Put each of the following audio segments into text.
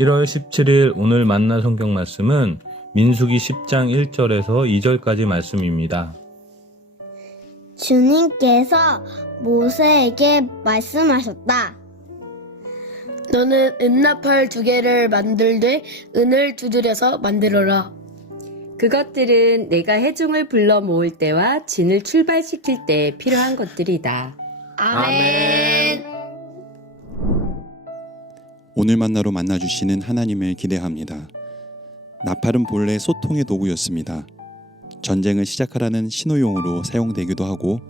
1월 17일 오늘 만난 성경 말씀은 민수기 10장 1절에서 2절까지 말씀입니다. 주님께서 모세에게 말씀하셨다. 너는 은나팔 2개를 만들되 은을 두드려서 만들어라. 그것들은 내가 회중을 불러 모을 때와 진을 출발시킬 때 필요한 것들이다. 아멘. 오늘 만나로 만나주시는 하나님을 기대합니다. 나팔은 본래 소통의 도구였습니다. 전쟁을 시작하라는 신호용으로 사용되기도 하고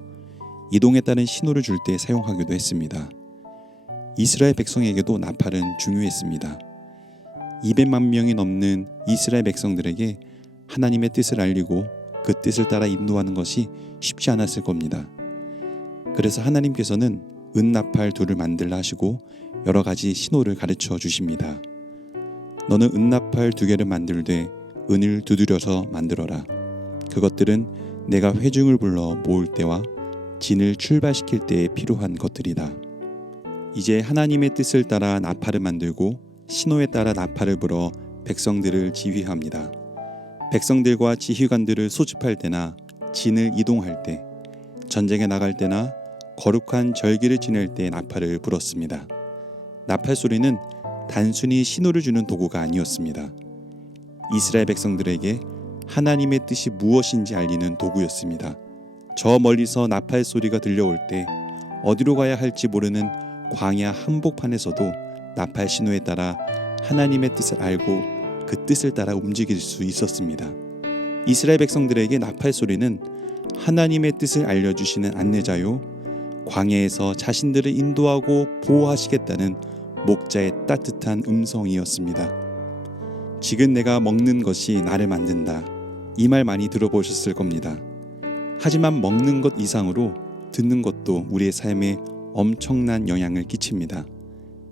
이동에 따른 신호를 줄 때 사용하기도 했습니다. 이스라엘 백성에게도 나팔은 중요했습니다. 200만 명이 넘는 이스라엘 백성들에게 하나님의 뜻을 알리고 그 뜻을 따라 인도하는 것이 쉽지 않았을 겁니다. 그래서 하나님께서는 은나팔 2를 만들라 하시고 여러 가지 신호를 가르쳐 주십니다. 너는 은나팔 2개를 만들되 은을 두드려서 만들어라. 그것들은 내가 회중을 불러 모을 때와 진을 출발시킬 때에 필요한 것들이다. 이제 하나님의 뜻을 따라 나팔을 만들고 신호에 따라 나팔을 불어 백성들을 지휘합니다. 백성들과 지휘관들을 소집할 때나 진을 이동할 때, 전쟁에 나갈 때나 거룩한 절기를 지낼 때 나팔을 불었습니다. 나팔 소리는 단순히 신호를 주는 도구가 아니었습니다. 이스라엘 백성들에게 하나님의 뜻이 무엇인지 알리는 도구였습니다. 저 멀리서 나팔 소리가 들려올 때 어디로 가야 할지 모르는 광야 한복판에서도 나팔 신호에 따라 하나님의 뜻을 알고 그 뜻을 따라 움직일 수 있었습니다. 이스라엘 백성들에게 나팔 소리는 하나님의 뜻을 알려주시는 안내자요, 광야에서 자신들을 인도하고 보호하시겠다는 목자의 따뜻한 음성이었습니다. 지금 내가 먹는 것이 나를 만든다. 이 말 많이 들어보셨을 겁니다. 하지만 먹는 것 이상으로 듣는 것도 우리의 삶에 엄청난 영향을 끼칩니다.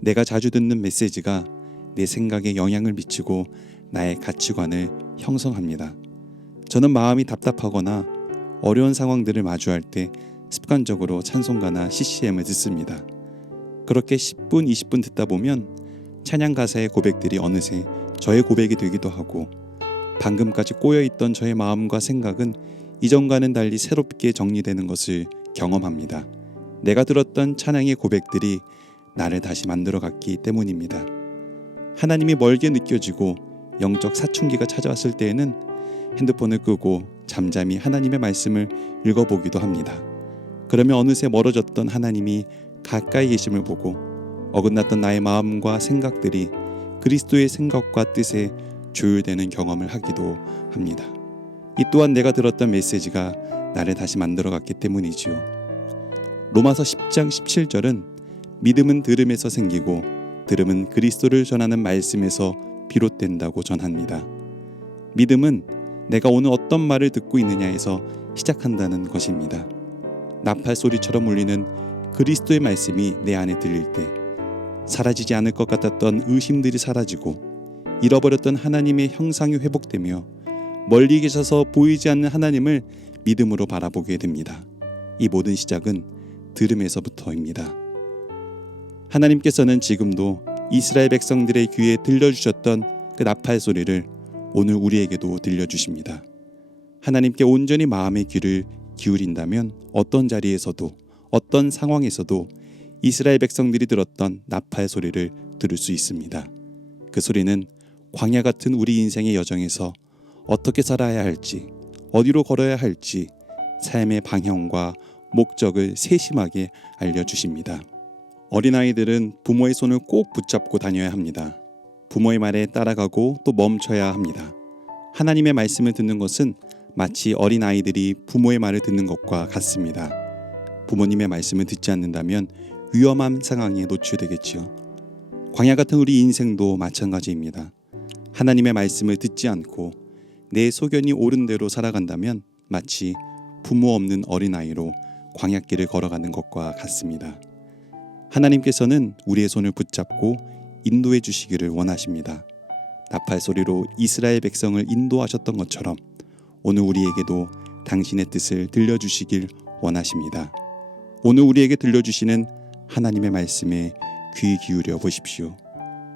내가 자주 듣는 메시지가 내 생각에 영향을 미치고 나의 가치관을 형성합니다. 저는 마음이 답답하거나 어려운 상황들을 마주할 때 습관적으로 찬송가나 CCM을 듣습니다. 그렇게 10분, 20분 듣다 보면 찬양 가사의 고백들이 어느새 저의 고백이 되기도 하고 방금까지 꼬여있던 저의 마음과 생각은 이전과는 달리 새롭게 정리되는 것을 경험합니다. 내가 들었던 찬양의 고백들이 나를 다시 만들어갔기 때문입니다. 하나님이 멀게 느껴지고 영적 사춘기가 찾아왔을 때에는 핸드폰을 끄고 잠잠히 하나님의 말씀을 읽어보기도 합니다. 그러면 어느새 멀어졌던 하나님이 가까이 계심을 보고 어긋났던 나의 마음과 생각들이 그리스도의 생각과 뜻에 조율되는 경험을 하기도 합니다. 이 또한 내가 들었던 메시지가 나를 다시 만들어갔기 때문이지요. 로마서 10장 17절은 믿음은 들음에서 생기고 들음은 그리스도를 전하는 말씀에서 비롯된다고 전합니다. 믿음은 내가 오늘 어떤 말을 듣고 있느냐에서 시작한다는 것입니다. 나팔 소리처럼 울리는 그리스도의 말씀이 내 안에 들릴 때 사라지지 않을 것 같았던 의심들이 사라지고 잃어버렸던 하나님의 형상이 회복되며 멀리 계셔서 보이지 않는 하나님을 믿음으로 바라보게 됩니다. 이 모든 시작은 들음에서부터입니다. 하나님께서는 지금도 이스라엘 백성들의 귀에 들려주셨던 그 나팔 소리를 오늘 우리에게도 들려주십니다. 하나님께 온전히 마음의 귀를 기울인다면 어떤 자리에서도 어떤 상황에서도 이스라엘 백성들이 들었던 나팔 소리를 들을 수 있습니다. 그 소리는 광야 같은 우리 인생의 여정에서 어떻게 살아야 할지, 어디로 걸어야 할지 삶의 방향과 목적을 세심하게 알려주십니다. 어린아이들은 부모의 손을 꼭 붙잡고 다녀야 합니다. 부모의 말에 따라가고 또 멈춰야 합니다. 하나님의 말씀을 듣는 것은 마치 어린아이들이 부모의 말을 듣는 것과 같습니다. 부모님의 말씀을 듣지 않는다면 위험한 상황에 노출되겠지요. 광야 같은 우리 인생도 마찬가지입니다. 하나님의 말씀을 듣지 않고 내 소견이 옳은 대로 살아간다면 마치 부모 없는 어린아이로 광야길을 걸어가는 것과 같습니다. 하나님께서는 우리의 손을 붙잡고 인도해 주시기를 원하십니다. 나팔 소리로 이스라엘 백성을 인도하셨던 것처럼 오늘 우리에게도 당신의 뜻을 들려주시길 원하십니다. 오늘 우리에게 들려주시는 하나님의 말씀에 귀 기울여 보십시오.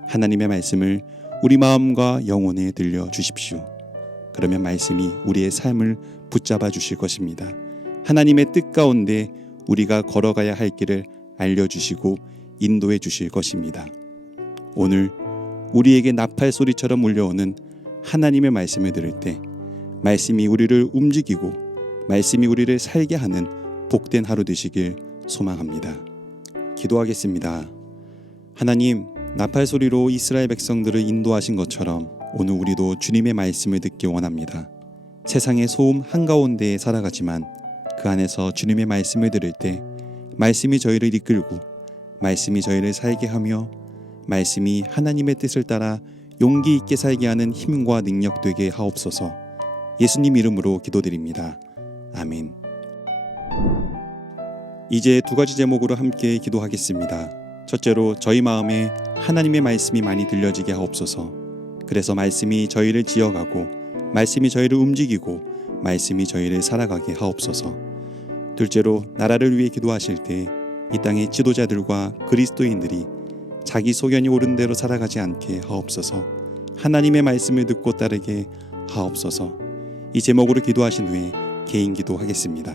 하나님의 말씀을 우리 마음과 영혼에 들려 주십시오. 그러면 말씀이 우리의 삶을 붙잡아 주실 것입니다. 하나님의 뜻 가운데 우리가 걸어가야 할 길을 알려주시고 인도해 주실 것입니다. 오늘 우리에게 나팔 소리처럼 울려오는 하나님의 말씀을 들을 때 말씀이 우리를 움직이고 말씀이 우리를 살게 하는 복된 하루 되시길 소망합니다. 기도하겠습니다. 하나님, 나팔 소리로 이스라엘 백성들을 인도하신 것처럼 오늘 우리도 주님의 말씀을 듣기 원합니다. 세상의 소음 한가운데에 살아가지만 그 안에서 주님의 말씀을 들을 때 말씀이 저희를 이끌고 말씀이 저희를 살게 하며 말씀이 하나님의 뜻을 따라 용기 있게 살게 하는 힘과 능력 되게 하옵소서. 예수님 이름으로 기도드립니다. 아멘. 이제 두 가지 제목으로 함께 기도하겠습니다. 첫째로 저희 마음에 하나님의 말씀이 많이 들려지게 하옵소서. 그래서 말씀이 저희를 지어가고 말씀이 저희를 움직이고 말씀이 저희를 살아가게 하옵소서. 둘째로 나라를 위해 기도하실 때 이 땅의 지도자들과 그리스도인들이 자기 소견이 옳은 대로 살아가지 않게 하옵소서. 하나님의 말씀을 듣고 따르게 하옵소서. 이 제목으로 기도하신 후에 개인 기도하겠습니다.